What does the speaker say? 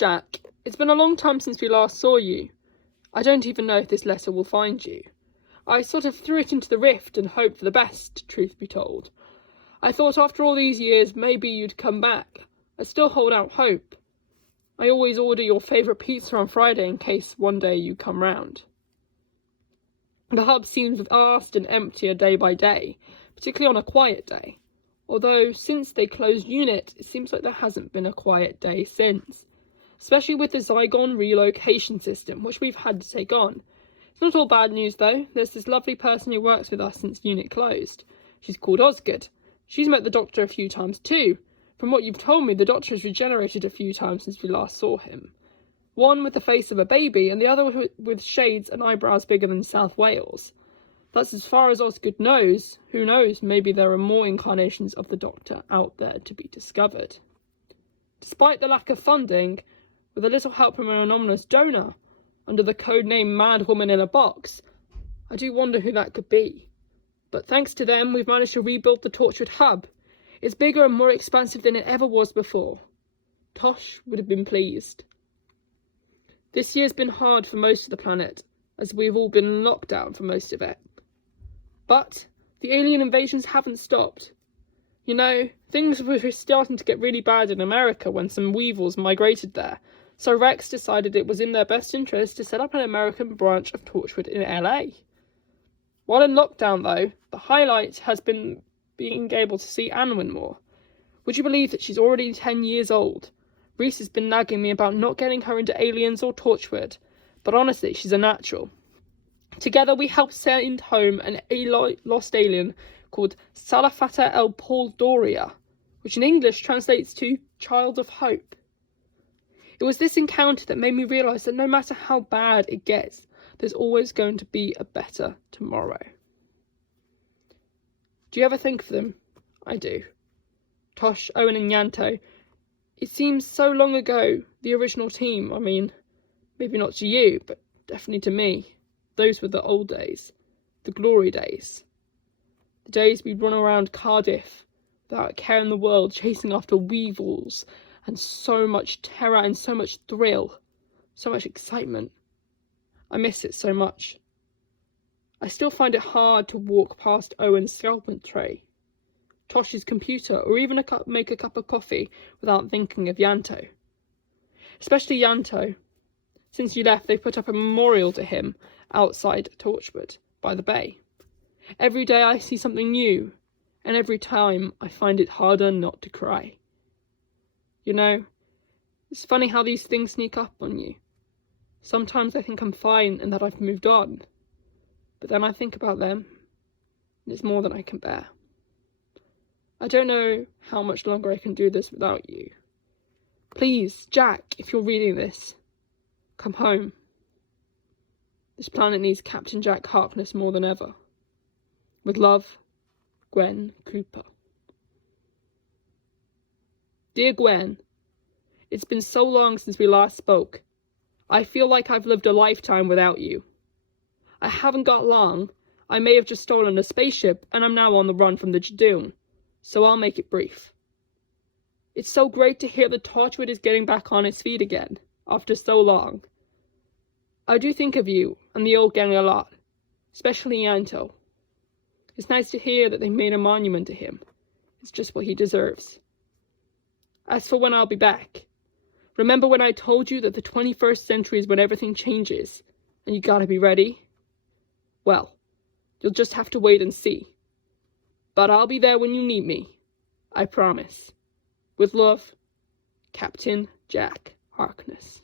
Jack, it's been a long time since we last saw you. I don't even know if this letter will find you. I sort of threw it into the rift and hoped for the best, truth be told. I thought after all these years maybe you'd come back. I still hold out hope. I always order your favourite pizza on Friday in case one day you come round. The hub seems vast and emptier day by day, particularly on a quiet day. Although, since they closed unit, it seems like there hasn't been a quiet day since. Especially with the Zygon relocation system, which we've had to take on. It's not all bad news, though. There's this lovely person who works with us since unit closed. She's called Osgood. She's met the Doctor a few times, too. From what you've told me, the Doctor has regenerated a few times since we last saw him. One with the face of a baby, and the other with shades and eyebrows bigger than South Wales. That's as far as Osgood knows. Who knows, maybe there are more incarnations of the Doctor out there to be discovered. Despite the lack of funding, with a little help from an anonymous donor, under the codename Mad Woman in a Box, I do wonder who that could be. But thanks to them, we've managed to rebuild the Torchwood hub. It's bigger and more expansive than it ever was before. Tosh would have been pleased. This year's been hard for most of the planet, as we've all been in lockdown for most of it. But the alien invasions haven't stopped. You know, things were starting to get really bad in America when some weevils migrated there, so Rex decided it was in their best interest to set up an American branch of Torchwood in LA. While in lockdown, though, the highlight has been being able to see Anwin more. Would you believe that she's already 10 years old? Reese has been nagging me about not getting her into Aliens or Torchwood, but honestly, she's a natural. Together we helped send home an lost alien called Salafata El Poldoria, which in English translates to Child of Hope. It was this encounter that made me realise that no matter how bad it gets, there's always going to be a better tomorrow. Do you ever think of them? I do. Tosh, Owen and Yanto. It seems so long ago, the original team. I mean, maybe not to you, but definitely to me. Those were the old days. The glory days. The days we'd run around Cardiff without a care in the world, chasing after weevils, and so much terror and so much thrill, so much excitement. I miss it so much. I still find it hard to walk past Owen's scalpel tray, Tosh's computer, or even make a cup of coffee without thinking of Yanto. Especially Yanto. Since he left, they put up a memorial to him outside Torchwood, by the bay. Every day I see something new, and every time I find it harder not to cry. You know, it's funny how these things sneak up on you. Sometimes I think I'm fine and that I've moved on, but then I think about them, and it's more than I can bear. I don't know how much longer I can do this without you. Please, Jack, if you're reading this, come home. This planet needs Captain Jack Harkness more than ever. With love, Gwen Cooper. Dear Gwen, it's been so long since we last spoke. I feel like I've lived a lifetime without you. I haven't got long. I may have just stolen a spaceship and I'm now on the run from the Jadoon, so I'll make it brief. It's so great to hear that Torchwood is getting back on its feet again, after so long. I do think of you and the old gang a lot, especially Yanto. It's nice to hear that they made a monument to him. It's just what he deserves. As for when I'll be back, remember when I told you that the 21st century is when everything changes, and you gotta be ready? Well, you'll just have to wait and see. But I'll be there when you need me. I promise. With love, Captain Jack Harkness.